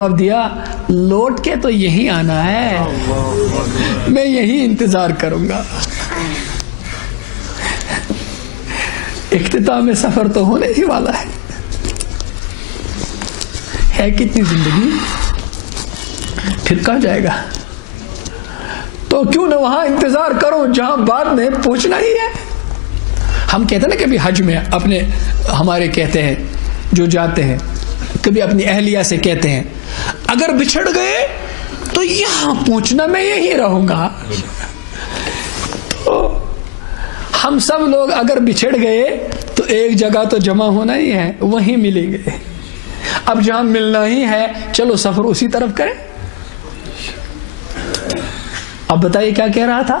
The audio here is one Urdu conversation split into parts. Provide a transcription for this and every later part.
اب دیا لوٹ کے تو یہی آنا ہے، میں یہی انتظار کروں گا۔ اختتام سفر تو ہونے ہی والا ہے کتنی زندگی، پھر کہاں جائے گا؟ تو کیوں نہ وہاں انتظار کروں جہاں بعد میں پوچھنا ہی ہے۔ ہم کہتے ہیں نا کبھی حج میں اپنے ہمارے کہتے ہیں جو جاتے ہیں، کبھی اپنی اہلیہ سے کہتے ہیں اگر بچھڑ گئے تو یہاں پہنچنا میں یہی رہوں گا۔ تو ہم سب لوگ اگر بچھڑ گئے تو ایک جگہ تو جمع ہونا ہی ہے، وہیں ملیں گے۔ اب جہاں ملنا ہی ہے چلو سفر اسی طرف کریں۔ اب بتائیے کیا کہہ رہا تھا،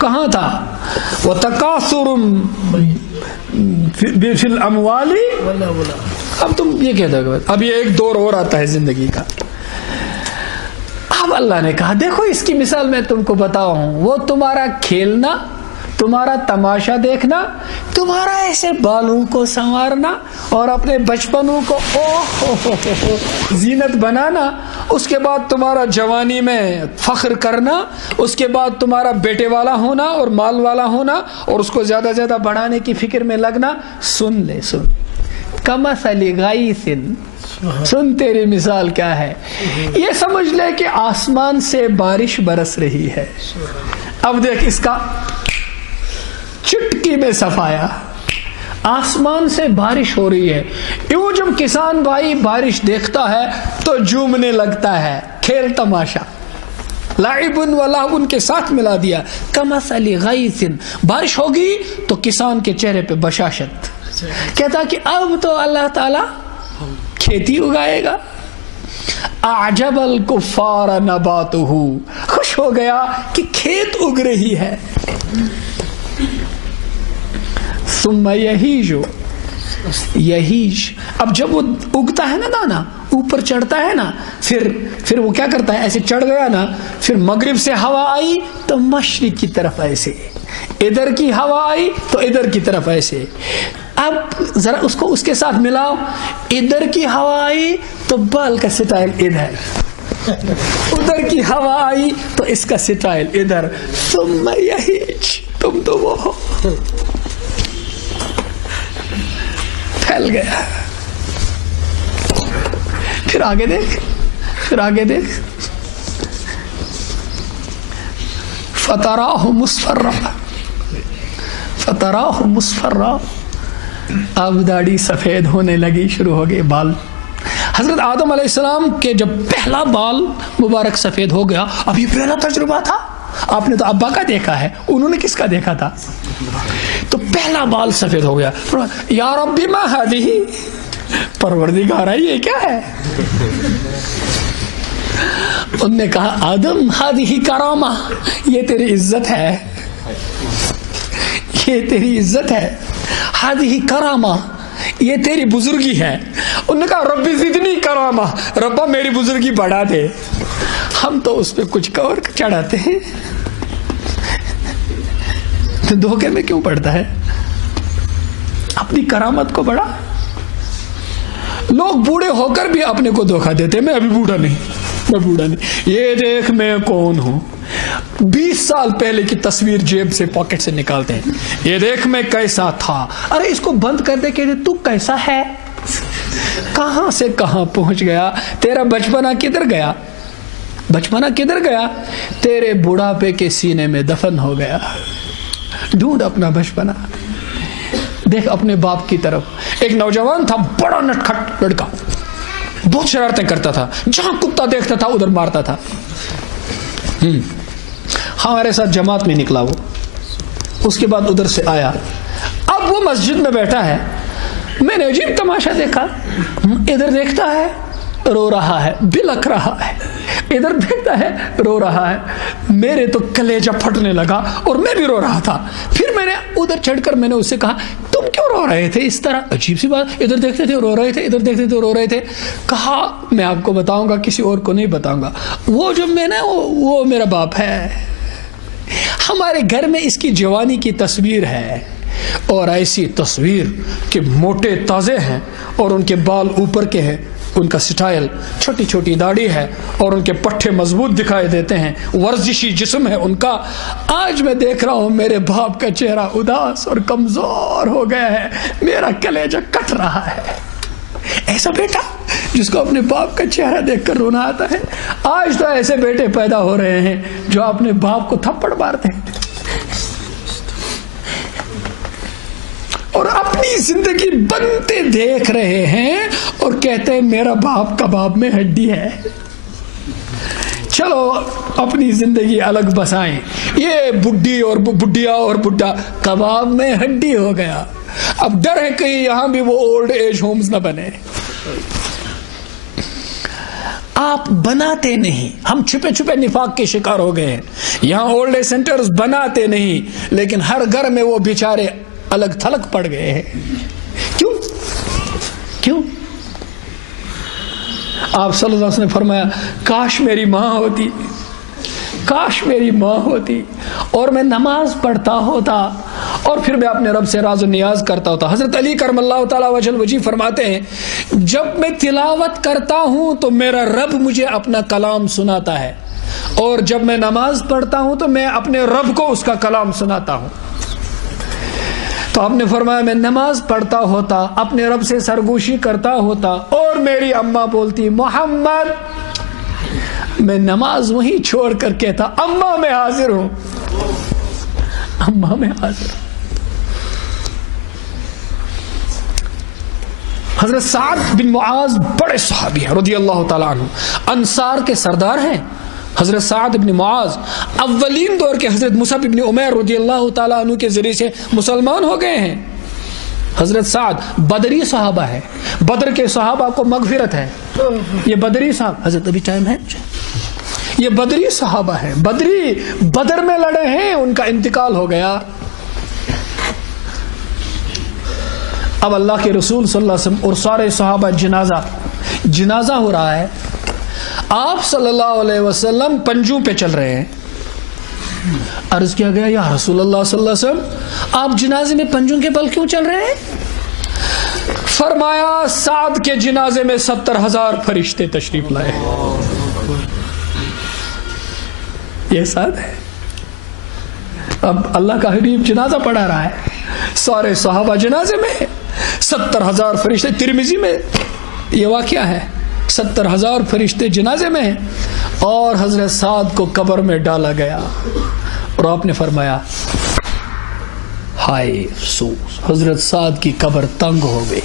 کہاں تھا؟ وَتَكَاثُرٌ فِي الْأَمْوَالِ، اب تم یہ کہہ دو، اب یہ ایک دور اور آتا ہے زندگی کا۔ اب اللہ نے کہا دیکھو اس کی مثال میں تم کو بتاؤں، وہ تمہارا کھیلنا، تمہارا تماشا دیکھنا، تمہارا ایسے بالوں کو سنوارنا اور اپنے بچپنوں کو زینت بنانا، اس کے بعد تمہارا جوانی میں فخر کرنا، اس کے بعد تمہارا بیٹے والا ہونا اور مال والا ہونا اور اس کو زیادہ زیادہ بڑھانے کی فکر میں لگنا۔ سن لے، سن کمثل غیث، سن تیری مثال کیا ہے، یہ سمجھ لے کہ آسمان سے بارش برس رہی ہے۔ اب دیکھ اس کا چٹکی میں صفایا، آسمان سے بارش ہو رہی ہے، یوں جب کسان بھائی بارش دیکھتا ہے تو جھومنے لگتا ہے، کھیل تماشا، لعب و لہو کے ساتھ ملا دیا۔ کمثل غیث، بارش ہوگی تو کسان کے چہرے پہ بشاشت، کہتا کہ اب تو اللہ تعالی کھیتی اگائے گا۔ اعجب الکفار نباتہ، خوش ہو گیا کہ کھیت اگ رہی ہے۔ ثم یہیج، اب جب وہ اگتا ہے نا دانا، اوپر چڑھتا ہے نا، پھر وہ کیا کرتا ہے، ایسے چڑھ گیا نا، پھر مغرب سے ہوا آئی تو مشرق کی طرف ایسے، ادھر کی ہوا آئی تو ادھر کی طرف ایسے۔ اب ذرا اس کو اس کے ساتھ ملاؤ، ادھر کی ہوا آئی تو بال کا سٹائل ادھر، ادھر کی ہوا آئی تو اس کا سٹائل ادھر۔ ثم یہیج، تم تو وہ ہو، پھیل گیا۔ پھر آگے دیکھ، پھر آگے دیکھ، فتراہ مصفرا، فتراہ مصفرا، اب داڑھی سفید ہونے لگی، شروع ہو گئے بال۔ حضرت آدم علیہ السلام کے جب پہلا بال مبارک سفید ہو گیا، اب یہ پہلا تجربہ تھا، آپ نے تو ابا کا دیکھا ہے، انہوں نے کس کا دیکھا تھا؟ تو پہلا بال سفید ہو گیا، یا ربی ما ہذہ، پروردگارا یہ کیا ہے؟ انہوں نے کہا آدم ہذہ کرامہ، یہ تیری عزت ہے، یہ تیری عزت ہے، ہذہ کرامہ، یہ تیری بزرگی ہے۔ انہوں نے کہا ربی زدنی کرامہ، ربا میری بزرگی بڑھا دے۔ ہم تو اس پہ کچھ اور چڑھاتے ہیں، تو دھوکے میں کیوں پڑتا ہے؟ اپنی کرامت کو بڑھا۔ لوگ بوڑھے ہو کر بھی اپنے کو دھوکہ دیتے ہیں، میں ابھی بوڑھا نہیں، میں بوڑھا نہیں، یہ دیکھ میں کون ہوں۔ 20 سال پہلے کی تصویر جیب سے پاکٹ سے نکالتے ہیں، یہ دیکھ میں کیسا تھا، ارے اس کو بند کر دے، کہتے تو کیسا ہے، کہاں سے کہاں پہنچ گیا، تیرا بچپنا کدھر گیا، بچپنا کدھر گیا، تیرے بڑھاپے کے سینے میں دفن ہو گیا۔ ڈھونڈ اپنا بچپنا، دیکھ اپنے باپ کی طرف۔ ایک نوجوان تھا، بڑا نٹکھٹ لڑکا، بہت شرارتیں کرتا تھا، جہاں کتا دیکھتا تھا ادھر مارتا تھا۔ ہمارے ساتھ جماعت میں نکلا وہ، اس کے بعد ادھر سے آیا، اب وہ مسجد میں بیٹھا ہے، میں نے عجیب تماشا دیکھا، ادھر دیکھتا ہے رو رہا ہے، بلک رہا ہے، ادھر دیکھتا ہے رو رہا ہے۔ میرے تو کلیجہ پھٹنے لگا اور میں بھی رو رہا تھا۔ پھر میں نے ادھر چڑھ کر میں نے اس سے کہا تم کیوں رو رہے تھے اس طرح، عجیب سی بات، ادھر دیکھتے تھے رو رہے تھے، ادھر دیکھتے تھے رو رہے تھے۔ کہا میں آپ کو بتاؤں گا، کسی اور کو نہیں بتاؤں گا، وہ جو میں نے وہ میرا باپ ہے، ہمارے گھر میں اس کی جوانی کی تصویر ہے، اور ایسی تصویر کہ موٹے تازے ہیں اور ان کے بال اوپر کے ہیں، ان کا سٹائل، چھوٹی چھوٹی داڑھی ہے اور ان کے پٹھے مضبوط دکھائی دیتے ہیں، ورزشی جسم ہے ان کا۔ آج میں دیکھ رہا ہوں میرے باپ کا چہرہ اداس اور کمزور ہو گیا ہے، میرا کلیجہ کٹ رہا ہے۔ ایسا بیٹا جس کو اپنے باپ کا چہرہ دیکھ کر رونا آتا ہے۔ آج تو ایسے بیٹے پیدا ہو رہے ہیں جو اپنے باپ کو تھپڑ مارتے ہیں اور اپنی زندگی بنتے دیکھ رہے ہیں اور کہتے ہیں میرا باپ کباب میں ہڈی ہے۔ چلو اپنی زندگی الگ بسائیں، یہ بڈھی اور بڈھیا اور بڈھا کباب میں ہڈی ہو گیا۔ اب ڈر ہے کہیں یہاں بھی وہ اولڈ ایج ہومز نہ بنے۔ آپ بناتے نہیں، ہم چھپے چھپے نفاق کے شکار ہو گئے ہیں۔ یہاں اولڈ ایج سینٹرز بناتے نہیں، لیکن ہر گھر میں وہ بیچارے الگ تھلگ پڑ گئے ہیں۔ کیوں؟ آپ صلی اللہ علیہ وسلم نے فرمایا کاش میری ماں ہوتی، کاش میری ماں ہوتی اور میں نماز پڑھتا ہوتا اور پھر میں اپنے رب سے راز و نیاز کرتا ہوتا۔ حضرت علی کرم اللہ تعالیٰ وجہ الوجہ فرماتے ہیں جب میں تلاوت کرتا ہوں تو میرا رب مجھے اپنا کلام سناتا ہے، اور جب میں نماز پڑھتا ہوں تو میں اپنے رب کو اس کا کلام سناتا ہوں۔ تو آپ نے فرمایا میں نماز پڑھتا ہوتا، اپنے رب سے سرگوشی کرتا ہوتا، اور میری اماں بولتی محمد، میں نماز وہیں چھوڑ کر کہتا اماں میں حاضر ہوں، اماں میں حاضر ہوں۔ حضرت سعد بن معاذ بڑے صحابی ہیں رضی اللہ تعالیٰ عنہ، انصار کے سردار ہیں۔ حضرت سعد بن معاذ اولین دور کے حضرت مصعب بن عمیر رضی اللہ تعالیٰ عنہ کے ذریعے سے مسلمان ہو گئے ہیں۔ حضرت سعد بدری صحابہ ہے، بدر کے صحابہ کو مغفرت ہے۔ یہ بدری صحابہ، حضرت ابھی ٹائم ہے، یہ بدری صحابہ ہے، بدری بدر میں لڑے ہیں، ان کا انتقال ہو گیا۔ اب اللہ کے رسول صلی اللہ علیہ وسلم اور سارے صحابہ جنازہ ہو رہا ہے، آپ صلی اللہ علیہ وسلم پنجوں پہ چل رہے ہیں۔ عرض کیا گیا یا رسول اللہ صلی اللہ علیہ وسلم آپ جنازے میں پنجوں کے بل کیوں چل رہے ہیں؟ فرمایا سعد کے جنازے میں 70,000 فرشتے تشریف لائے۔ یہ سعد ہے، اب اللہ کا حبیب جنازہ پڑھا رہا ہے، سارے صحابہ جنازے میں، 70,000 فرشتے۔ ترمذی میں یہ واقعہ ہے، 70,000 فرشتے جنازے میں ہیں، اور حضرت سعد کو قبر میں ڈالا گیا، اور آپ نے فرمایا ہائے افسوس، حضرت سعد کی قبر تنگ ہو گئی۔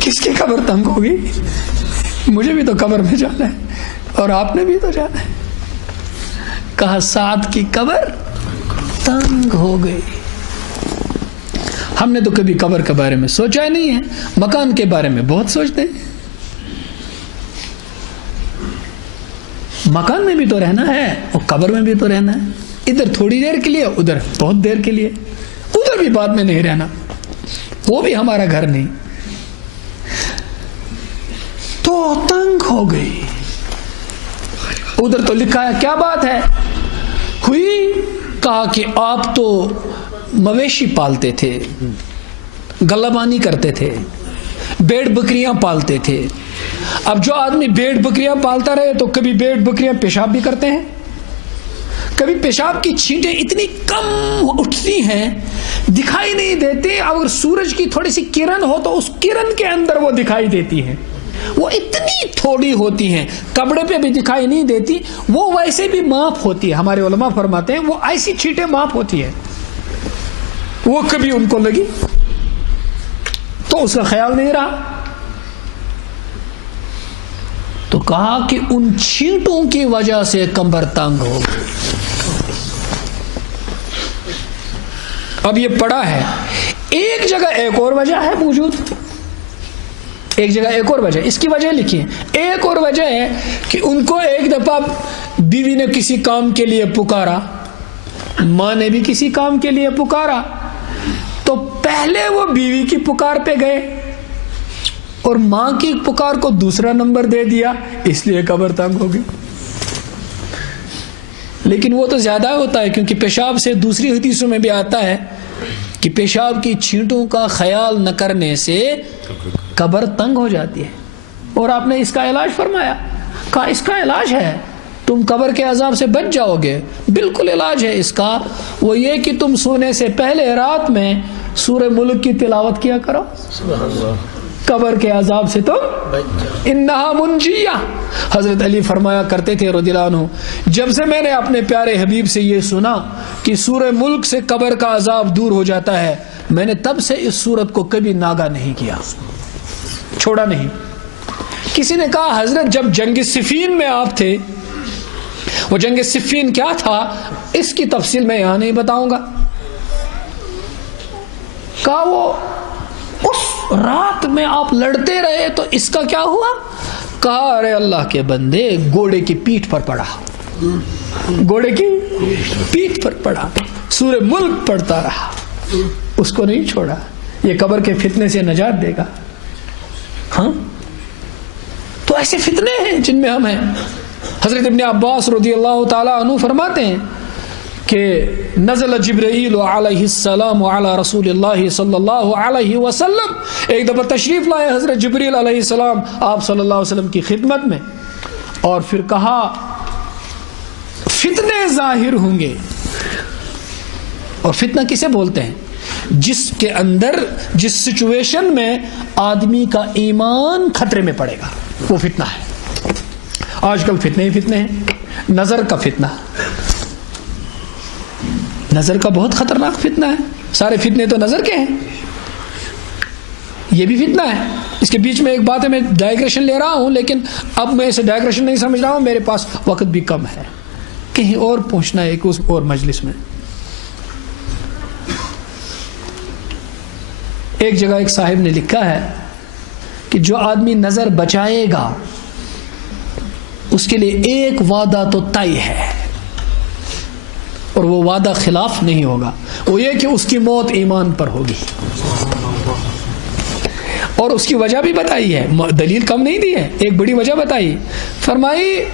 کس کی قبر تنگ ہو گئی؟ مجھے بھی تو قبر میں جانا ہے اور آپ نے بھی تو جانا ہے۔ کہا سعد کی قبر تنگ ہو گئی۔ ہم نے تو کبھی قبر کے بارے میں سوچا ہی نہیں ہے، مکان کے بارے میں بہت سوچتے ہیں۔ مکان میں بھی تو رہنا ہے اور قبر میں بھی تو رہنا ہے، ادھر تھوڑی دیر کے لیے، ادھر بہت دیر کے لیے، ادھر بھی بعد میں نہیں رہنا، وہ بھی ہمارا گھر نہیں۔ تو تنگ ہو گئی، ادھر تو لکھا ہے کیا بات ہے ہوئی؟ کہا کہ آپ تو مویشی پالتے تھے، گلابانی کرتے تھے، بیڑ بکریاں پالتے تھے۔ اب جو آدمی بیڑ بکریاں پالتا رہے تو کبھی بیڑ بکریاں پیشاب بھی کرتے ہیں، کبھی پیشاب کی چھینٹیں اتنی کم اٹھتی ہیں دکھائی نہیں دیتی، اگر سورج کی تھوڑی سی کرن ہو تو اس کرن کے اندر وہ دکھائی دیتی ہیں، وہ اتنی تھوڑی ہوتی ہیں، کپڑے پہ بھی دکھائی نہیں دیتی، وہ ویسے بھی معاف ہوتی ہے۔ ہمارے علماء فرماتے ہیں وہ ایسی چھینٹیں معاف ہوتی ہیں، وہ کبھی ان کو لگی تو اس کا خیال نہیں رہا، تو کہا کہ ان چھینٹوں کی وجہ سے کمر تنگ ہو گئی۔ اب یہ پڑا ہے، ایک جگہ ایک اور وجہ ہے موجود، ایک جگہ ایک اور وجہ، اس کی وجہ لکھی ہے۔ ایک اور وجہ ہے کہ ان کو ایک دفعہ بیوی نے کسی کام کے لیے پکارا، ماں نے بھی کسی کام کے لیے پکارا، تو پہلے وہ بیوی کی پکار پہ گئے اور ماں کی پکار کو دوسرا نمبر دے دیا، اس لیے قبر تنگ ہو گئی۔ لیکن وہ تو زیادہ ہوتا ہے، کیونکہ پیشاب سے دوسری حدیثوں میں بھی آتا ہے کہ پیشاب کی چھینٹوں کا خیال نہ کرنے سے قبر تنگ ہو جاتی ہے، اور آپ نے اس کا علاج فرمایا، کہا اس کا علاج ہے، تم قبر کے عذاب سے بچ جاؤ گے۔ بالکل علاج ہے اس کا، وہ یہ کہ تم سونے سے پہلے رات میں سورہ ملک کی تلاوت کیا کرو، قبر کے عذاب سے تم انہا منجیہ۔ حضرت علی فرمایا کرتے تھے رضی اللہ عنہ، جب سے میں نے اپنے پیارے حبیب سے یہ سنا کہ سورہ ملک سے قبر کا عذاب دور ہو جاتا ہے، میں نے تب سے اس سورت کو کبھی ناگا نہیں کیا، چھوڑا نہیں۔ کسی نے کہا حضرت جب جنگ صفین میں آپ تھے، وہ جنگ صفین کیا تھا اس کی تفصیل میں یہاں نہیں بتاؤں گا، کہا وہ اس رات میں آپ لڑتے رہے تو اس کا کیا ہوا؟ کہا ارے اللہ کے بندے، گھوڑے کی پیٹھ پر پڑا، گھوڑے کی پیٹھ پر پڑا، سورہ ملک پڑھتا رہا، اس کو نہیں چھوڑا، یہ قبر کے فتنے سے نجات دے گا۔ ہاں تو ایسے فتنے ہیں جن میں ہم ہیں۔ حضرت ابن عباس رضی اللہ تعالی عنہ فرماتے ہیں کہ نزل جبرائیل علیہ السلام علی رسول اللہ صلی اللہ علیہ وسلم، ایک دفعہ تشریف لائے حضرت جبریل علیہ السلام آپ صلی اللہ علیہ وسلم کی خدمت میں، اور پھر کہا فتنے ظاہر ہوں گے۔ اور فتنہ کسے بولتے ہیں؟ جس کے اندر، جس سچویشن میں آدمی کا ایمان خطرے میں پڑے گا، وہ فتنہ ہے۔ آج کل فتنے ہی فتنے ہیں۔ نظر کا فتنہ، نظر کا بہت خطرناک فتنہ ہے، سارے فتنے تو نظر کے ہیں، یہ بھی فتنہ ہے۔ اس کے بیچ میں ایک بات ہے، میں ڈائگریشن لے رہا ہوں، لیکن اب میں اسے ڈائگریشن نہیں سمجھ رہا ہوں، میرے پاس وقت بھی کم ہے، کہیں اور پہنچنا ہے ایک اس اور مجلس میں۔ ایک جگہ ایک صاحب نے لکھا ہے کہ جو آدمی نظر بچائے گا اس کے لیے ایک وعدہ تو طے ہے، اور وہ وعدہ خلاف نہیں ہوگا، وہ یہ کہ اس کی موت ایمان پر ہوگی۔ اور اس کی وجہ بھی بتائی ہے، دلیل کم نہیں دی ہے، ایک بڑی وجہ بتائی، فرمائی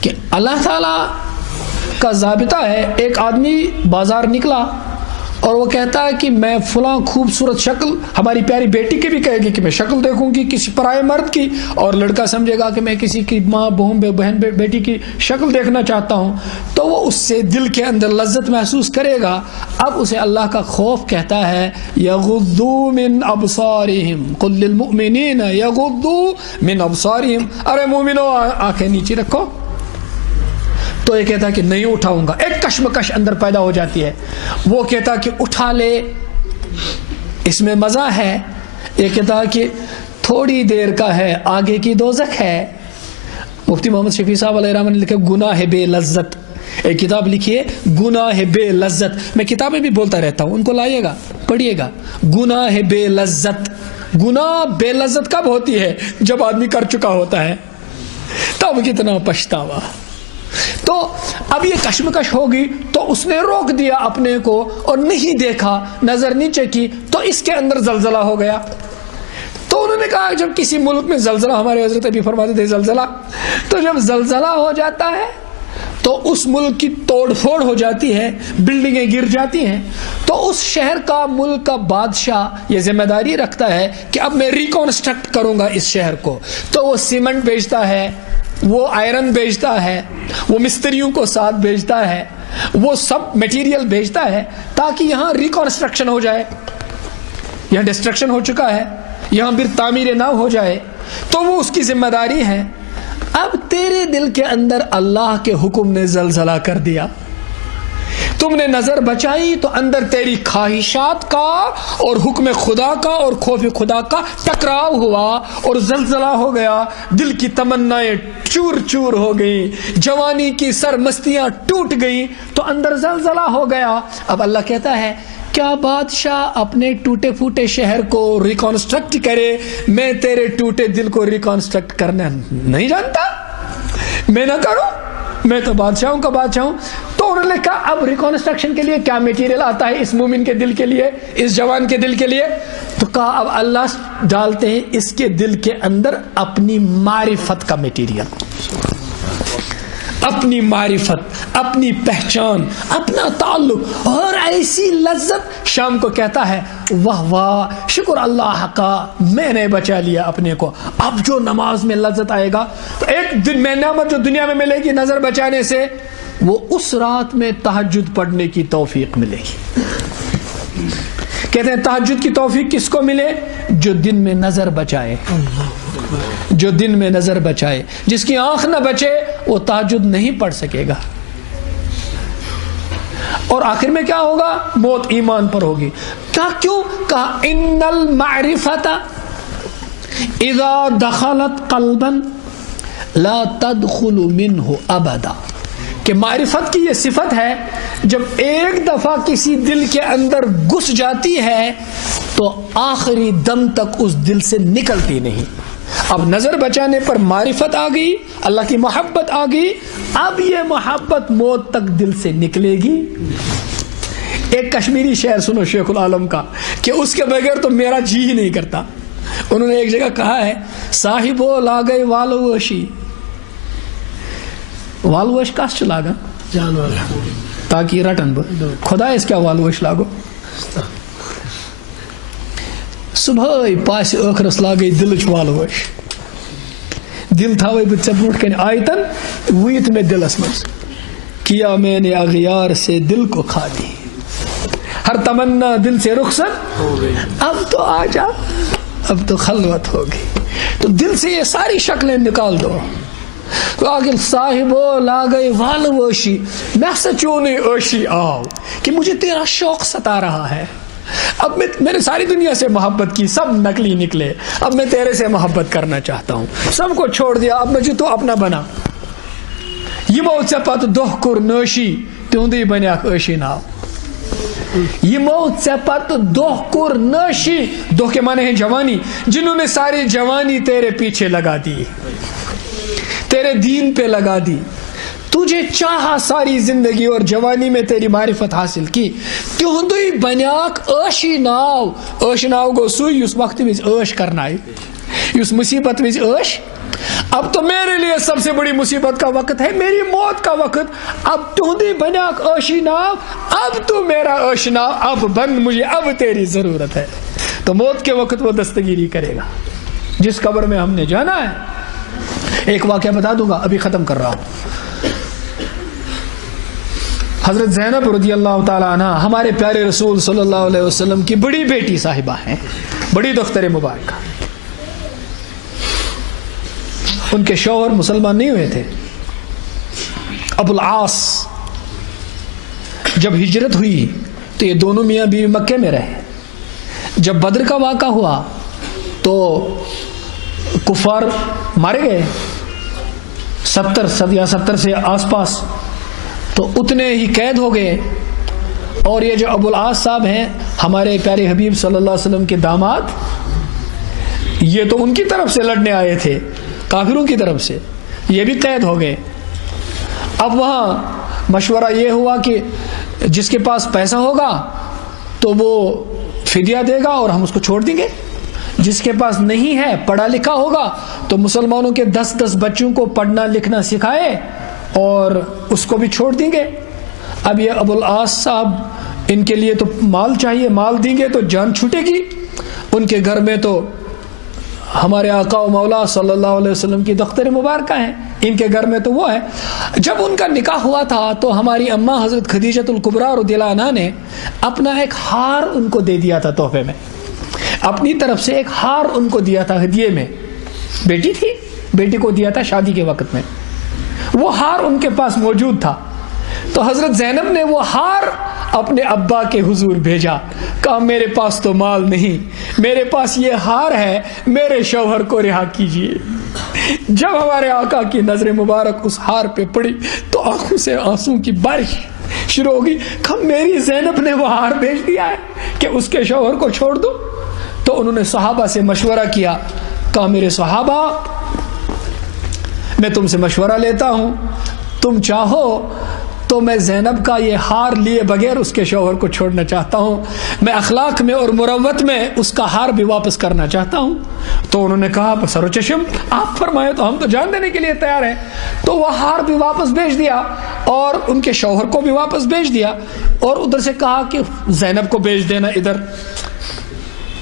کہ اللہ تعالی کا ضابطہ ہے، ایک آدمی بازار نکلا اور وہ کہتا ہے کہ میں فلاں خوبصورت شکل، ہماری پیاری بیٹی کی بھی کہے گی کہ میں شکل دیکھوں گی کسی پرائے مرد کی، اور لڑکا سمجھے گا کہ میں کسی کی ماں بہن بیٹی کی شکل دیکھنا چاہتا ہوں، تو وہ اس سے دل کے اندر لذت محسوس کرے گا۔ اب اسے اللہ کا خوف کہتا ہے یغضوا من ابصارہم قل للمؤمنین یغضوا من ابصارہم، ارے مومنو آنکھیں نیچے رکھو، تو یہ کہتا ہے کہ نہیں اٹھاؤں گا، ایک کشمکش اندر پیدا ہو جاتی ہے، وہ کہتا کہ اٹھا لے، اس میں مزہ ہے، یہ کہتا کہ تھوڑی دیر کا ہے، آگے کی دوزخ ہے۔ مفتی محمد شفیع صاحب علیہ الرحمہ نے لکھا گناہ بے لذت، ایک کتاب لکھی ہے گناہ بے لذت، میں کتابیں بھی بولتا رہتا ہوں، ان کو لائیے گا پڑھیے گا، گناہ بے لذت۔ گناہ بے لذت کب ہوتی ہے؟ جب آدمی کر چکا ہوتا ہے، تب کتنا پچھتاوا۔ تو اب یہ کشمکش ہوگی تو اس نے روک دیا اپنے کو اور نہیں دیکھا، نظر نیچے کی، تو اس کے اندر زلزلہ ہو گیا۔ تو انہوں نے کہا جب کسی ملک میں زلزلہ، ہمارے حضرت ابھی فرماتے تھے زلزلہ، تو جب زلزلہ ہو جاتا ہے تو اس ملک کی توڑ پھوڑ ہو جاتی ہے، بلڈنگیں گر جاتی ہیں، تو اس شہر کا، ملک کا بادشاہ یہ ذمہ داری رکھتا ہے کہ اب میں ریکنسٹرکٹ کروں گا اس شہر کو، تو وہ سیمنٹ بیچتا ہے، وہ آئرن بیچتا ہے، وہ مستریوں کو ساتھ بیچتا ہے، وہ سب میٹیریل بیچتا ہے تاکہ یہاں ریکنسٹرکشن ہو جائے، یہاں ڈسٹرکشن ہو چکا ہے، یہاں پھر تعمیر نہ ہو جائے، تو وہ اس کی ذمہ داری ہے۔ اب تیرے دل کے اندر اللہ کے حکم نے زلزلہ کر دیا، تم نے نظر بچائی تو اندر تیری خواہشات کا اور حکم خدا کا اور خوف خدا کا ٹکراؤ ہوا اور زلزلہ ہو گیا، دل کی تمنائیں چور چور ہو گئی، جوانی کی سرمستیاں ٹوٹ گئی، تو اندر زلزلہ ہو گیا۔ اب اللہ کہتا ہے کیا بادشاہ اپنے ٹوٹے پھوٹے شہر کو ریکنسٹرکٹ کرے؟ میں تیرے ٹوٹے دل کو ریکنسٹرکٹ کرنا نہیں جانتا، میں نہ کروں، میں تو بادشاہوں کا بادشاہ ہوں۔ تو انہوں نے کہا اب ریکنسٹرکشن کے لیے کیا میٹیریل آتا ہے اس مومن کے دل کے لیے، اس جوان کے دل کے لیے؟ تو کہا اب اللہ ڈالتے ہیں اس کے دل کے اندر اپنی معرفت کا میٹیریل، اپنی معرفت، اپنی پہچان، اپنا تعلق اور ایسی لذت. شام کو کہتا ہے واہ واہ شکر اللہ کا میں نے بچا لیا اپنے کو. اب جو نماز میں لذت آئے گا تو ایک دن میں نعمت جو دنیا میں ملے گی نظر بچانے سے، وہ اس رات میں تہجد پڑھنے کی توفیق ملے گی. کہتے ہیں تہجد کی توفیق کس کو ملے؟ جو دن میں نظر بچائے، جو دن میں نظر بچائے. جس کی آنکھ نہ بچے وہ تہجد نہیں پڑھ سکے گا. اور آخر میں کیا ہوگا؟ موت ایمان پر ہوگی. کیوں کہا ان المعرفت اذا دخلت قلبا لا تدخل منه ابدا. کہ معرفت کی یہ صفت ہے جب ایک دفعہ کسی دل کے اندر گھس جاتی ہے تو آخری دم تک اس دل سے نکلتی نہیں. اب نظر بچانے پر معرفت آ گئی، اللہ کی محبت آ گئی، اب یہ محبت موت تک دل سے نکلے گی. ایک کشمیری شعر سنو شیخ العالم کا کہ اس کے بغیر تو میرا جی ہی نہیں کرتا. انہوں نے ایک جگہ کہا ہے صاحبو لاگئی والوشی، والوش کس چھ لاگان جانور تاکہ رٹن بہ خدا اس کیا والوش لاگو. صبح پاس ٲخرس لاگے دلچ والوش، دل تھاوے بہ ژے برونٛٹھ کن آیتن وُیت میں دلس مز، کیا میں نے اغیار سے دل کو کھا دی، ہر تمنا دل سے رخصت ہو گئی، اب تو آ جا، اب تو خلوت ہوگی. تو دل سے یہ ساری شکلیں نکال دو. تو آگے صاحبو لاگئی والوشی، میں سچونی عشی آؤ کہ مجھے تیرا شوق ستا رہا ہے. اب میں نے ساری دنیا سے محبت کی، سب نکلی نکلے، اب میں تیرے سے محبت کرنا چاہتا ہوں، سب کو چھوڑ دیا، اب مجھے تو اپنا بنا. یمو ژے پتہٕ دۄہ کوٚر نٲشی تِہُنٛدُے بنیاکھ عٲشی ناو. یمو ژے پتہٕ دۄہ کوٚر نٲشی، دۄہ کے معنی ہے جوانی، جنہوں نے ساری جوانی تیرے پیچھے لگا دی، تیرے دین پہ لگا دی، تجھے چاہا ساری زندگی اور جوانی میں تیری معرفت حاصل کی، تہندی بنیاک عٲشی ناو. عٲش ناو گو سُے یُس وقت وز عٲش کرنائے، یُس مصیبت وز عٲش. اب تو میرے لیے سب سے بڑی مصیبت کا وقت ہے، میری موت کا وقت. اب تہندی بنیاک عٲشی ناو، اب تو میرا عٲش ناو، اب بند مجھے، اب تیری ضرورت ہے. تو موت کے وقت وہ دستگیری کرے گا. جس قبر میں ہم نے جانا ہے، ایک واقعہ بتا دوں گا، ابھی ختم کر رہا ہوں. حضرت زینب رضی اللہ تعالی عنہ ہمارے پیارے رسول صلی اللہ علیہ وسلم کی بڑی بیٹی صاحبہ ہیں، بڑی دختر مبارکہ. ان کے شوہر مسلمان نہیں ہوئے تھے. ابو العاص جب ہجرت ہوئی تو یہ دونوں میاں بیوی مکے میں رہے. جب بدر کا واقعہ ہوا تو کفار مارے گئے 70 سے آس پاس، تو اتنے ہی قید ہو گئے. اور یہ جو ابو العاص صاحب ہیں ہمارے پیارے حبیب صلی اللہ علیہ وسلم کے داماد، یہ تو ان کی طرف سے لڑنے آئے تھے، کافروں کی طرف سے، یہ بھی قید ہو گئے. اب وہاں مشورہ یہ ہوا کہ جس کے پاس پیسہ ہوگا تو وہ فدیہ دے گا اور ہم اس کو چھوڑ دیں گے، جس کے پاس نہیں ہے پڑھا لکھا ہوگا تو مسلمانوں کے 10 بچوں کو پڑھنا لکھنا سکھائے اور اس کو بھی چھوڑ دیں گے. اب یہ ابو العاص صاحب، ان کے لیے تو مال چاہیے، مال دیں گے تو جان چھوٹے گی. ان کے گھر میں تو ہمارے آقا و مولا صلی اللہ علیہ وسلم کی دختر مبارکہ ہیں، ان کے گھر میں تو وہ ہے. جب ان کا نکاح ہوا تھا تو ہماری اماں حضرت خدیجۃ الکبریٰ رضی اللہ عنہا نے اپنا ایک ہار ان کو دے دیا تھا تحفے میں، اپنی طرف سے ایک ہار ان کو دیا تھا ہدیے میں. بیٹی تھی، بیٹی کو دیا تھا شادی کے وقت میں. وہ ہار ان کے پاس موجود تھا تو حضرت زینب نے وہ ہار اپنے ابا کے حضور بھیجا. کہا میرے پاس تو مال نہیں، میرے پاس یہ ہار ہے، میرے شوہر کو رہا کیجیے. جب ہمارے آقا کی نظر مبارک اس ہار پہ پڑی تو آنکھوں سے آنسوں کی بارش شروع ہوگی. کہا میری زینب نے وہ ہار بھیج دیا ہے کہ اس کے شوہر کو چھوڑ دو. تو انہوں نے صحابہ سے مشورہ کیا. کہا میرے صحابہ، میں تم سے مشورہ لیتا ہوں، تم چاہو تو میں زینب کا یہ ہار لیے بغیر اس کے شوہر کو چھوڑنا چاہتا ہوں، میں اخلاق میں اور مروت میں اس کا ہار بھی واپس کرنا چاہتا ہوں۔ تو انہوں نے کہا بسر و چشم، آپ فرمائے تو ہم تو جان دینے کے لیے تیار ہیں۔ تو وہ ہار بھی واپس بھیج دیا اور ان کے شوہر کو بھی واپس بھیج دیا، اور ادھر سے کہا کہ زینب کو بھیج دینا ادھر۔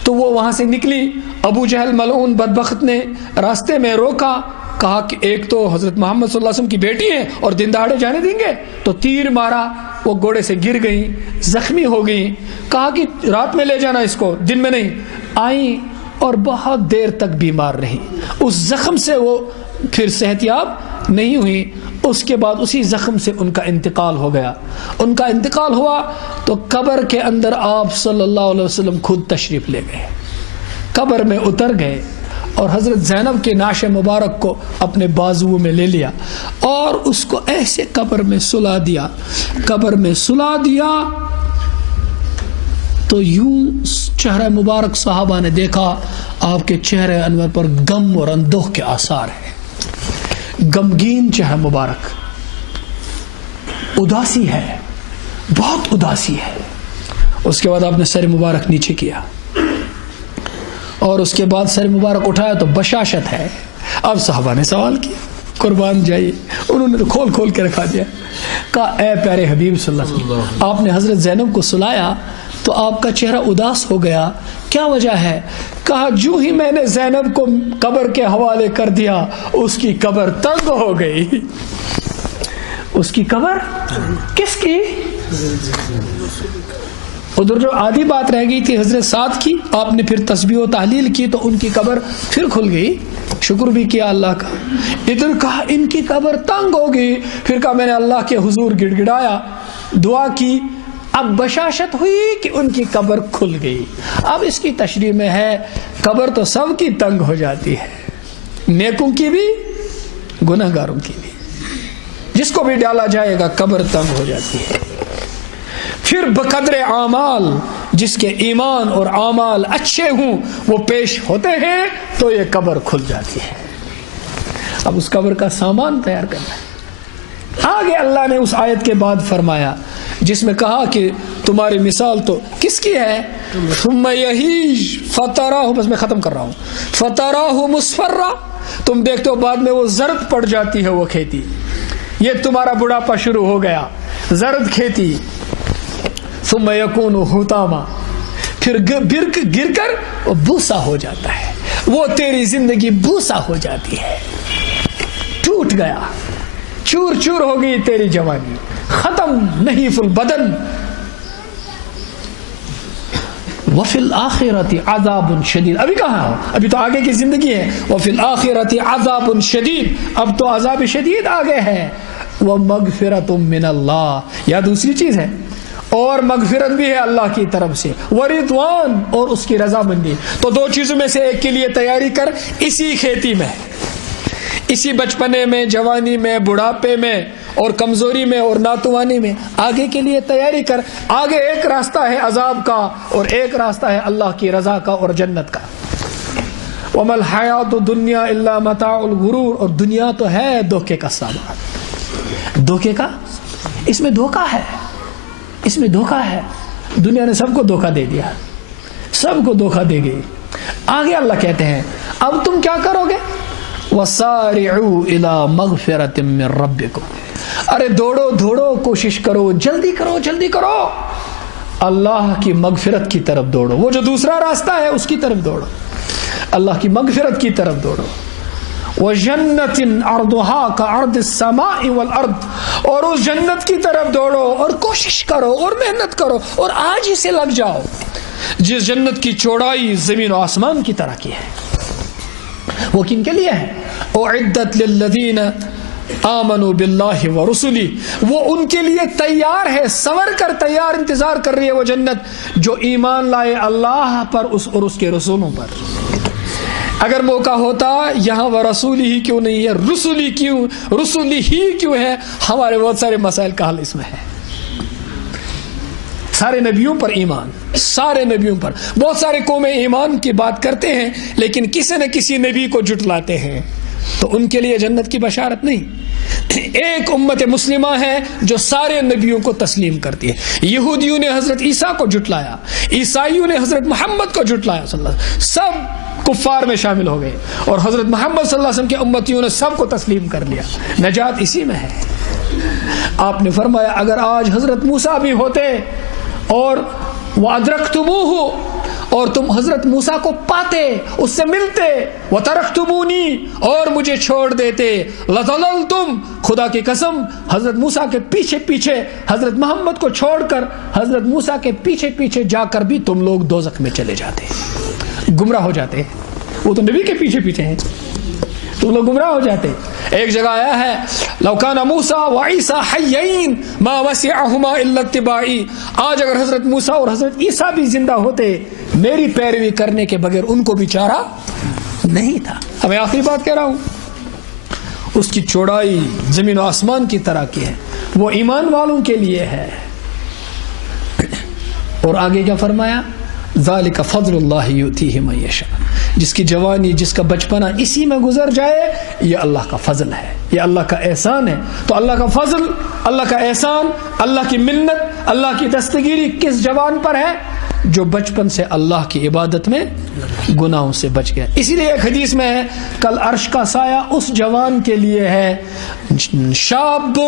تو وہ وہاں سے نکلی، ابو جہل ملعون بدبخت نے راستے میں روکا، کہا کہ ایک تو حضرت محمد صلی اللہ علیہ وسلم کی بیٹی ہے اور دن دہاڑے جانے دیں گے؟ تو تیر مارا، وہ گھوڑے سے گر گئی، زخمی ہو گئی۔ کہا کہ رات میں لے جانا اس کو، دن میں نہیں۔ آئیں اور بہت دیر تک بیمار رہی، اس زخم سے وہ پھر صحت یاب نہیں ہوئی۔ اس کے بعد اسی زخم سے ان کا انتقال ہو گیا۔ ان کا انتقال ہوا تو قبر کے اندر آپ صلی اللہ علیہ وسلم خود تشریف لے گئے، قبر میں اتر گئے اور حضرت زینب کے نعش مبارک کو اپنے بازو میں لے لیا اور اس کو ایسے قبر میں سلا دیا۔ قبر میں سلا دیا تو یوں چہرہ مبارک صحابہ نے دیکھا، آپ کے چہرے انور پر غم اور اندوہ کے آثار ہیں، غمگین چہرہ مبارک، اداسی ہے، بہت اداسی ہے۔ اس کے بعد آپ نے سر مبارک نیچے کیا اور اس کے بعد سر مبارک اٹھایا تو بشاشت ہے۔ اب صحابہ نے سوال کیا، قربان جائیے، انہوں نے تو کھول کھول کے رکھا دیا۔ کہا اے پیارے حبیب صلی اللہ علیہ وسلم، آپ نے حضرت زینب کو سلایا تو آپ کا چہرہ اداس ہو گیا، کیا وجہ ہے؟ کہا جو ہی میں نے زینب کو قبر کے حوالے کر دیا اس کی قبر تنگ ہو گئی۔ اس کی قبر کس کی؟ ادھر جو آدھی بات رہ گئی تھی حضرت سعد کی، آپ نے پھر تسبیح و تحلیل کی تو ان کی قبر پھر کھل گئی، شکر بھی کیا اللہ کا۔ ادھر کہا ان کی قبر تنگ ہو گئی، پھر کہا میں نے اللہ کے حضور گڑ گڑایا، دعا کی، اب بشاشت ہوئی کہ ان کی قبر کھل گئی۔ اب اس کی تشریح میں ہے، قبر تو سب کی تنگ ہو جاتی ہے، نیکوں کی بھی گنہگاروں کی بھی، جس کو بھی ڈالا جائے گا قبر تنگ ہو جاتی ہے۔ پھر بقدر اعمال، جس کے ایمان اور اعمال اچھے ہوں وہ پیش ہوتے ہیں تو یہ قبر کھل جاتی ہے۔ اب اس قبر کا سامان تیار کرنا ہے۔ آگے اللہ نے اس آیت کے بعد فرمایا جس میں کہا کہ تمہاری مثال تو کس کی ہے؟ ثم یہیج فتراہ، بس میں ختم کر رہا ہوں، فتراہ مصفرہ، تم دیکھتے ہو بعد میں وہ زرد پڑ جاتی ہے وہ کھیتی۔ یہ تمہارا بڑھاپا شروع ہو گیا، زرد کھیتی، ثم یکون حطاما، پھر گر کر وہ بوسا ہو جاتا ہے، وہ تیری زندگی بوسا ہو جاتی ہے، ٹوٹ گیا، چور چور ہو گئی تیری جوانی، ختم، نحیف البدن۔ وفی الآخرۃ عذاب شدید، ابھی کہاں ہو؟ ابھی تو آگے کی زندگی ہے۔ وفی الآخرۃ عذاب شدید، اب تو عذاب شدید آگے ہے۔ ومغفرۃ من اللہ، یا دوسری چیز ہے، اور مغفرت بھی ہے اللہ کی طرف سے، ورضوان، اور اس کی رضامندی۔ تو دو چیزوں میں سے ایک کے لیے تیاری کر، اسی کھیتی میں، اسی بچپنے میں، جوانی میں، بڑھاپے میں اور کمزوری میں اور ناتوانی میں، آگے کے لیے تیاری کر۔ آگے ایک راستہ ہے عذاب کا اور ایک راستہ ہے اللہ کی رضا کا اور جنت کا۔ وَمَا الْحَيَاةُ الدُّنْيَا إِلَّا مَتَاعُ الْغُرُورِ، اور دنیا تو ہے دھوکے کا سامان، دھوکے کا، اس میں دھوکہ ہے، اس میں دھوکہ ہے۔ دنیا نے سب کو دھوکہ دے دیا، سب کو دھوکہ دے گئی۔ آگے اللہ کہتے ہیں اب تم کیا کرو گے؟ وَسَارِعُوا إِلَى مَغْفِرَةٍ مِّن رَبِّكُمْ، ارے دوڑو دوڑو، کوشش کرو، جلدی کرو، جلدی کرو، اللہ کی مغفرت کی طرف دوڑو۔ وہ جو دوسرا راستہ ہے اس کی طرف دوڑو، اللہ کی مغفرت کی طرف دوڑو۔ وَجَنَّةٍ عَرْضُهَا كَعَرْضِ السَّمَاءِ وَالْأَرْضِ، اور اس جنت کی طرف دوڑو اور کوشش کرو اور محنت کرو اور آج ہی سے لگ جاؤ، جس جنت کی چوڑائی زمین و آسمان کی طرح کی ہے۔ وہ کن کے لیے ہے؟ اعدت للذین آمنوا باللہ ورسلہ، وہ ان کے لیے تیار ہے، سور کر تیار انتظار کر رہی ہے وہ جنت جو ایمان لائے اللہ پر اور اس کے رسولوں پر۔ اگر موقع ہوتا یہاں ورسول ہی کیوں نہیں ہے، رسولی کیوں، رسولی ہی کیوں ہے، ہمارے بہت سارے مسائل کا حل اس میں ہے۔ سارے نبیوں پر ایمان، سارے نبیوں پر، بہت سارے قومیں ایمان کی بات کرتے ہیں لیکن کسی نہ کسی نبی کو جھٹلاتے ہیں، تو ان کے لیے جنت کی بشارت نہیں۔ ایک امت مسلمہ ہے جو سارے نبیوں کو تسلیم کرتی ہے۔ یہودیوں نے حضرت عیسیٰ کو جھٹلایا، عیسائیوں نے حضرت محمد کو جھٹلایا صلی اللہ علیہ وسلم، سب کفار میں شامل ہو گئے، اور حضرت محمد صلی اللہ علیہ وسلم کے امتیوں نے سب کو تسلیم کر لیا۔ نجات اسی میں ہے۔ آپ نے فرمایا اگر آج حضرت موسیٰ بھی ہوتے اور وَأَدْرَكْتُمُوهُ، اور تم حضرت موسیٰ کو پاتے، اس سے ملتے، وَتَرَكْتُمُونِي، اور مجھے چھوڑ دیتے، لَضَلَلْتُمْ، خدا کی قسم حضرت موسیٰ کے پیچھے پیچھے حضرت محمد کو چھوڑ کر حضرت موسیٰ کے پیچھے پیچھے جا کر بھی تم لوگ دوزخ میں چلے جاتے، گمراہ ہو جاتے۔ وہ تو نبی کے پیچھے پیچھے ہیں، تم لوگ گمراہ ہو جاتے۔ ایک جگہ آیا ہے لو کان موسیٰ وعیسیٰ حیین ما وسعہما الا اتباعی، آج اگر حضرت موسیٰ اور حضرت عیسیٰ بھی زندہ ہوتے میری پیروی کرنے کے بغیر ان کو بھی چارہ نہیں تھا۔ اب میں آخری بات کہہ رہا ہوں، اس کی چوڑائی زمین و آسمان کی طرح کی ہے، وہ ایمان والوں کے لیے ہے۔ اور آگے کیا فرمایا؟ ذالک فضل اللہ یؤتیہ من یشاء، جس کی جوانی جس کا بچپنا اسی میں گزر جائے یہ اللہ کا فضل ہے، یہ اللہ کا احسان ہے۔ تو اللہ کا فضل، اللہ کا احسان، اللہ کی منت، اللہ کی دستگیری کس جوان پر ہے؟ جو بچپن سے اللہ کی عبادت میں گناہوں سے بچ گیا۔ اسی لیے ایک حدیث میں ہے کل عرش کا سایہ اس جوان کے لیے ہے شاب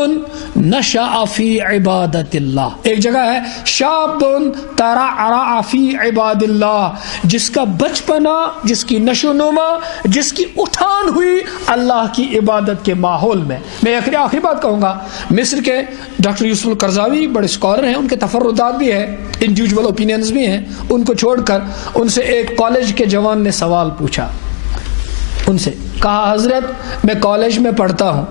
نشأ فی عبادت اللہ، ایک جگہ ہے شاب ترعرع فی عباد اللہ، جس کا بچپنا، جس کی نشو نما، جس کی اٹھان ہوئی اللہ کی عبادت کے ماحول میں۔ میں آخری بات کہوں گا، مصر کے ڈاکٹر یوسف القرضاوی بڑے اسکالر ہیں، ان کے تفردات بھی ہیں، انڈیویجول اوپینینز بھی ہیں، ان کو چھوڑ کر ان سے ایک کالج کے جوان نے سوال پوچھا، ان سے کہا حضرت میں کالج میں پڑھتا ہوں،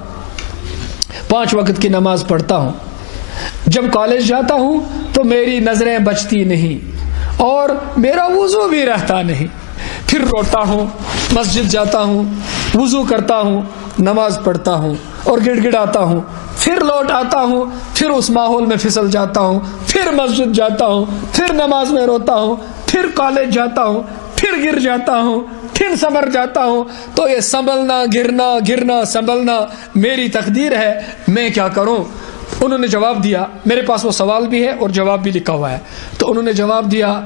5 وقت کی نماز پڑھتا ہوں، جب کالج جاتا ہوں تو میری نظریں بچتی نہیں اور میرا وضو بھی رہتا نہیں، پھر روتا ہوں، مسجد جاتا ہوں، وضو کرتا ہوں، نماز پڑھتا ہوں اور گڑ گڑاتا ہوں، پھر لوٹ آتا ہوں، پھر اس ماحول میں پھسل جاتا ہوں، پھر مسجد جاتا ہوں، پھر نماز میں روتا ہوں، پھر کالج جاتا ہوں، پھر گر جاتا ہوں، پھر سنبھل جاتا ہوں۔ تو یہ سنبھلنا، گرنا، گرنا، سنبھلنا میری تقدیر ہے، میں کیا کروں؟ انہوں نے جواب دیا، میرے پاس وہ سوال بھی ہے اور جواب بھی لکھا ہوا ہے۔ تو انہوں نے جواب دیا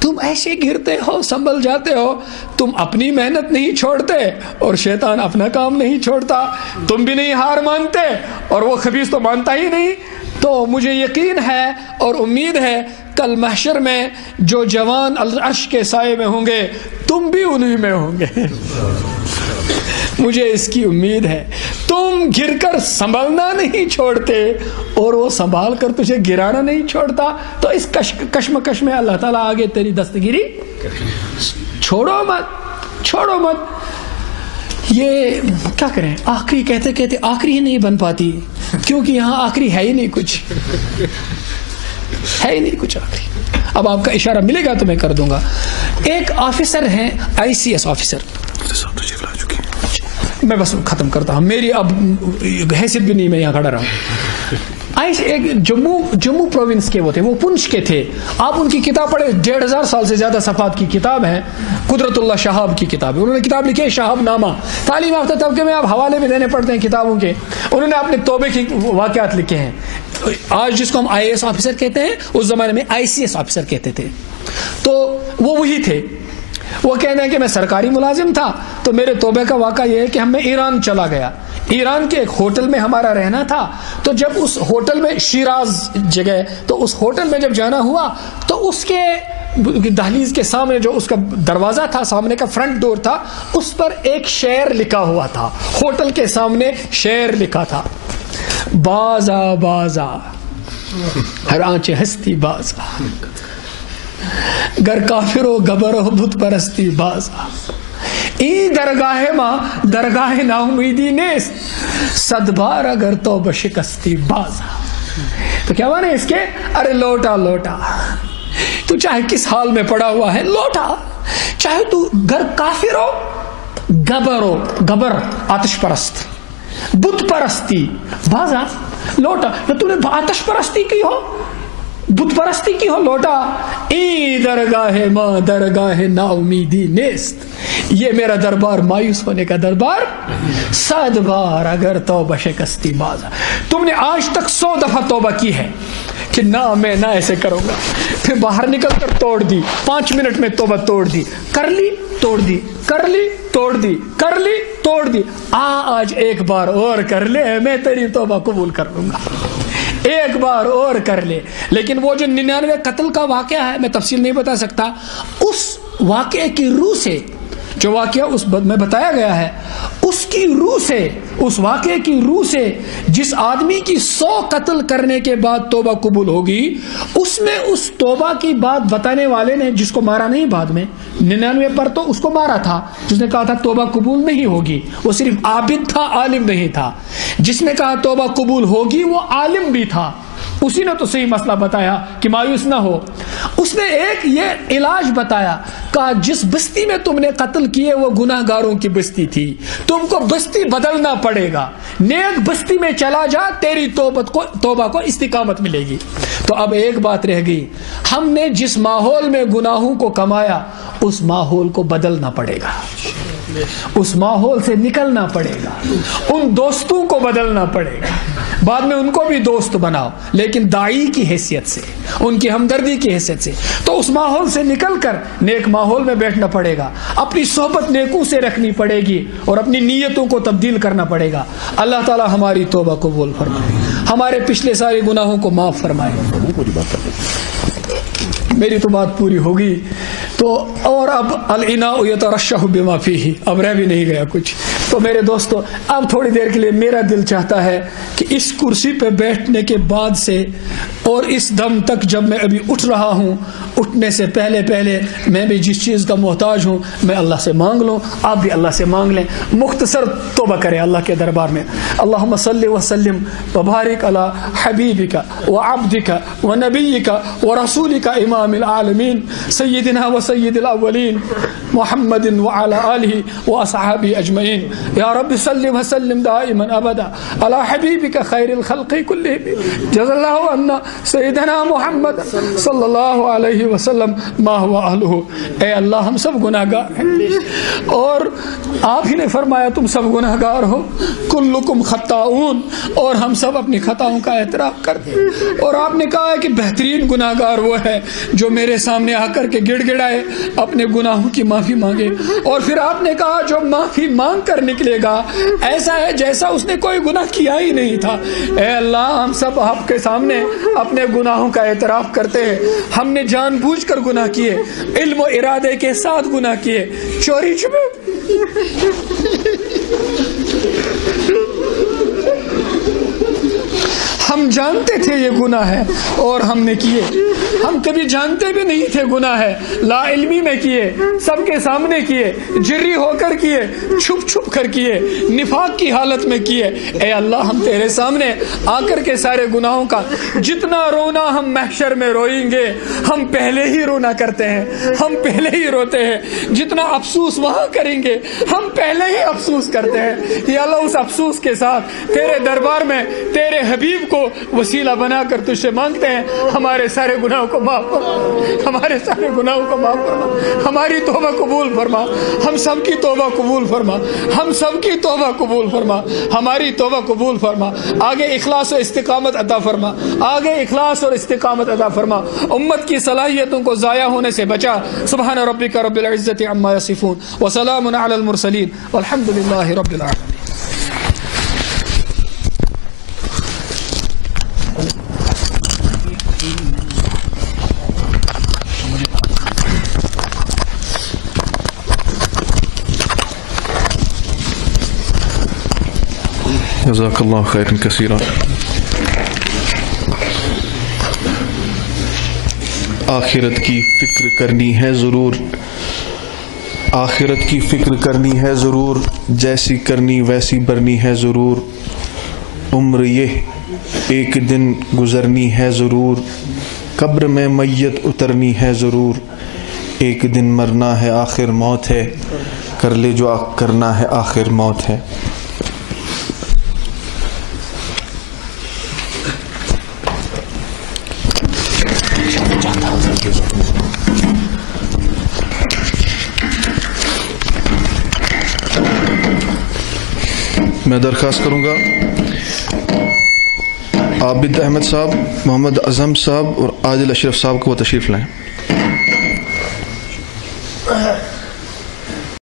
تم ایسے گرتے ہو، سنبھل جاتے ہو، تم اپنی محنت نہیں چھوڑتے اور شیطان اپنا کام نہیں چھوڑتا، تم بھی نہیں ہار مانتے اور وہ خبیث تو مانتا ہی نہیں۔ تو مجھے یقین ہے اور امید ہے کل محشر میں جو جوان عرش کے سائے میں ہوں گے تم بھی انہی میں ہوں گے، مجھے اس کی امید ہے۔ تم گر کر سنبھلنا نہیں چھوڑتے اور وہ سنبھال کر تجھے گرانا نہیں چھوڑتا، تو اس کشمکش میں اللہ تعالیٰ آگے تیری دستگیری چھوڑو مت۔ یہ کیا کریں، آخری کہتے کہتے آخری ہی نہیں بن پاتی، کیونکہ یہاں آخری ہے ہی نہیں کچھ، ہے ہی نہیں کچھ آخری۔ اب آپ کا اشارہ ملے گا تو میں کر دوں گا۔ ایک آفیسر ہیں ICS آفیسر، میں بس ختم کرتا ہوں، میری اب حیثیت بھی نہیں، میں یہاں کھڑا رہا ہوں۔ ایک جموں پروونس کے وہ تھے، وہ پنچ کے تھے، آپ ان کی کتاب پڑھے، 1500 سال سے زیادہ صفحات کی کتاب ہے، قدرت اللہ شہاب کی کتاب ہے، انہوں نے کتاب لکھی ہے شہاب نامہ۔ تعلیم یافتہ طبقے میں آپ حوالے بھی دینے پڑتے ہیں کتابوں کے، انہوں نے اپنے توبے کی واقعات لکھے ہیں۔ آج جس کو ہم IAS آفیسر کہتے ہیں اس زمانے میں ICS آفیسر کہتے تھے، تو وہ وہی تھے۔ وہ کہتے ہیں کہ میں سرکاری ملازم تھا، تو میرے توبے کا واقعہ یہ ہے کہ میں ایران چلا گیا، ایران کے ایک ہوٹل میں ہمارا رہنا تھا، تو جب اس ہوٹل میں شیراز جگہ، تو اس ہوٹل میں جب جانا ہوا تو اس کے دہلیز کے سامنے جو اس کا دروازہ تھا، سامنے کا فرنٹ ڈور تھا، اس پر ایک شعر لکھا ہوا تھا، ہوٹل کے سامنے شعر لکھا تھا، بازا بازا ہر آنچ ہستی بازا، گر کافر و گبر و بت پرستی بازا، ای درگاہ ماں درگاہ نا امیدی نیست، صد بار اگر تو بشکستی بازا۔ تو کیا مانے اس کے؟ ارے لوٹا لوٹا، تو چاہے کس حال میں پڑا ہوا ہے لوٹا، چاہے تو گر کافر ہو، گبر ہو، گبر آتش پرست، بت پرستی بازا، لوٹا، تو نے آتش پرستی کی ہو، بت پرستی کی ہو لوٹا، ای درگاہ ماں درگاہ نا امیدی نیست، یہ میرا دربار مایوس ہونے کا دربار 100 بار اگر توبہ شکستی بازا. تم نے آج تک 100 دفعہ توبہ کی ہے کہ نہ میں نہ ایسے کروں گا، پھر باہر نکل کر توڑ دی، 5 منٹ میں توبہ توڑ دی، کر لی توڑ دی، کر لی توڑ دی، کر لی توڑ دی. آج ایک بار اور کر لے، میں تیری توبہ قبول کر لوں گا، ایک بار اور کر لے. لیکن وہ جو 99 قتل کا واقعہ ہے، میں تفصیل نہیں بتا سکتا، اس واقعے کی روح سے، جو واقعہ اس میں بتایا گیا ہے، اس کی روح سے، اس واقعے کی روح سے جس آدمی کی 100 قتل کرنے کے بعد توبہ قبول ہوگی، اس میں اس توبہ کی بات بتانے والے نے، جس کو مارا نہیں بعد میں 99 پر تو اس کو مارا تھا، جس نے کہا تھا توبہ قبول نہیں ہوگی، وہ صرف عابد تھا، عالم نہیں تھا. جس نے کہا توبہ قبول ہوگی وہ عالم بھی تھا، اسی نے تو صحیح مسئلہ بتایا کہ مایوس نہ ہو. اس نے ایک یہ علاج بتایا، کہا جس بستی میں تم نے قتل کیے وہ گناہ گاروں کی بستی تھی، تم کو بستی بدلنا پڑے گا، نیک بستی میں چلا جا، تیری توبہ کو استقامت ملے گی. تو اب ایک بات رہ گئی، ہم نے جس ماحول میں گناہوں کو کمایا اس ماحول کو بدلنا پڑے گا، اس ماحول سے نکلنا پڑے گا، ان دوستوں کو بدلنا پڑے گا. بعد میں ان کو بھی دوست بناؤ، لیکن داعی کی حیثیت سے، ان کی ہمدردی کی حیثیت سے. تو اس ماحول سے نکل کر نیک ماحول میں بیٹھنا پڑے گا، اپنی صحبت نیکوں سے رکھنی پڑے گی، اور اپنی نیتوں کو تبدیل کرنا پڑے گا. اللہ تعالی ہماری توبہ قبول فرمائے، ہمارے پچھلے سارے گناہوں کو معاف فرمائے. میری تو بات پوری ہوگی. تو اور اب الاناء یترشح بما فیہ، اب رہ بھی نہیں گیا کچھ. تو میرے دوستو، اب تھوڑی دیر کے لیے میرا دل چاہتا ہے کہ اس کرسی پہ بیٹھنے کے بعد سے اور اس دم تک جب میں ابھی اٹھ رہا ہوں، اٹھنے سے پہلے میں بھی جس چیز کا محتاج ہوں میں اللہ سے مانگ لوں، آپ بھی اللہ سے مانگ لیں، مختصر توبہ کریں اللہ کے دربار میں. اللہم صلی وسلم وبارک علی حبیبک وعبدک ونبیک ورسولک امام العالمین سیدنا وسید الاولین محمد وعلی آلہ واصحابہ اجمعین. یا رب صلی وسلم دائما ابدا علی حبیبک خیر الخلق کلہم، جزا اللہ عنا سیدنا محمد صلی اللہ علیہ وسلم ما ہوا اہلہ. اے اللہ ہم سب گناہ گار ہیں، اور آپ ہی نے فرمایا تم سب گناہ گار ہو، کلکم خطاؤن، اور ہم سب اپنی خطاؤں کا اعتراف کرتے ہیں. اور آپ نے کہا ہے کہ بہترین گناہ گار وہ ہے جو میرے سامنے آ کر کے گڑ گڑائے، اپنے گناہوں کی معافی مانگے. اور پھر آپ نے کہا جو معافی مانگ کر نکلے گا ایسا ہے جیسا اس نے کوئی گناہ کیا ہی نہیں تھا. اے اللہ ہم سب آپ کے سامنے اپنے گناہوں کا اعتراف کرتے ہیں. ہم نے جان بوجھ کر گناہ کیے، علم و ارادے کے ساتھ گناہ کیے، چوری چھپے ہم جانتے تھے یہ گناہ ہے اور ہم نے کیے، ہم کبھی جانتے بھی نہیں تھے گناہ ہے، لا علمی میں کیے، سب کے سامنے کیے، جری ہو کر کیے، چھپ چھپ کر کیے، نفاق کی حالت میں کیے. اے اللہ ہم تیرے سامنے آ کر کے سارے گناہوں کا جتنا رونا ہم محشر میں روئیں گے، ہم پہلے ہی رونا کرتے ہیں، ہم پہلے ہی روتے ہیں. جتنا افسوس وہاں کریں گے ہم پہلے ہی افسوس کرتے ہیں. یا اللہ اس افسوس کے ساتھ تیرے دربار میں تیرے حبیب کو وسیلہ بنا کر تجھ سے مانگتے ہیں، ہمارے سارے گناہوں کو معاف فرما، ہمارے سارے گناہوں کو معاف فرما، ہماری توبہ قبول فرما، ہم سب کی توبہ قبول فرما، ہم سب کی توبہ قبول فرما، ہماری توبہ قبول فرما. آگے اخلاص و استقامت عطا فرما، آگے اخلاص اور استقامت عطا فرما. امت کی صلاحیتوں کو ضائع ہونے سے بچا. سبحان ربک رب العزت عما یصفون وسلام علی المرسلین والحمد للہ رب العالمین. جزاک اللہ خیرا کثیرا. آخرت کی فکر کرنی ہے ضرور، آخرت کی فکر کرنی ہے ضرور، جیسی کرنی ویسی برنی ہے ضرور. عمر یہ ایک دن گزرنی ہے ضرور، قبر میں میت اترنی ہے ضرور. ایک دن مرنا ہے آخر موت ہے، کر لے جو کرنا ہے آخر موت ہے. میں درخواست کروں گا عابد احمد صاحب، محمد اعظم صاحب اور عادل اشرف صاحب کو وہ تشریف لائیں.